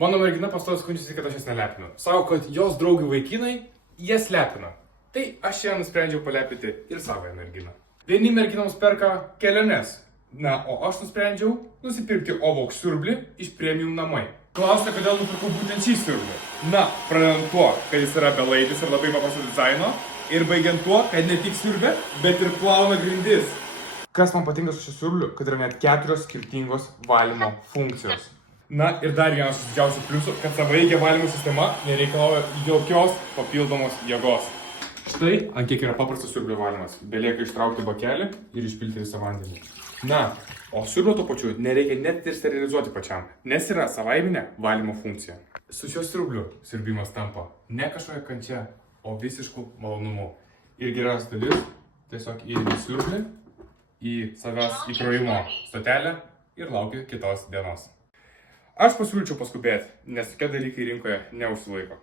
Mano mergina pastoviai skundžiasi, kad aš jas nelepinu. Sako, kad jos draugių vaikinai jas lepina. Tai aš ją nusprendžiau palepyti ir savoje merginą. Vieni merginams perka keliones. Na, o aš nusprendžiau nusipirkti Ovox siurblį iš Premium namai. Klausite, kodėl nupirkau būtent šį siurblį? Na, pradedant tuo, kad jis yra belaidis ir labai paprasto dizaino. Ir baigiant tuo, kad ne tik siurbia, bet ir plauna grindis. Kas man patinka su šiuo siurbliu, kad yra net 4 skirtingos valymo funkcijos. Na ir dar vienas didžiausių pliusų, kad savaeigė valymo sistema nereikalauja jokios papildomos jėgos. Štai ant kiek yra paprastas siurblio valymas. Belieka ištraukti bakelį ir išpilti visą vandenį. Na, o siurblio tuo pačiu nereikia net ir sterilizuoti pačiam, nes yra savaiminė valymo funkcija. Su šiuo siurbliu siurbimas tampa ne kažkokia kančia, o visišku malonumu. Ir geriausia dalis, tiesiog įdedi siurblį į savęs įkrovimo stotelę ir lauki kitos dienos. Aš pasiūlyčiau paskubėti, nes tokie dalykai rinkoje neužsilaiko.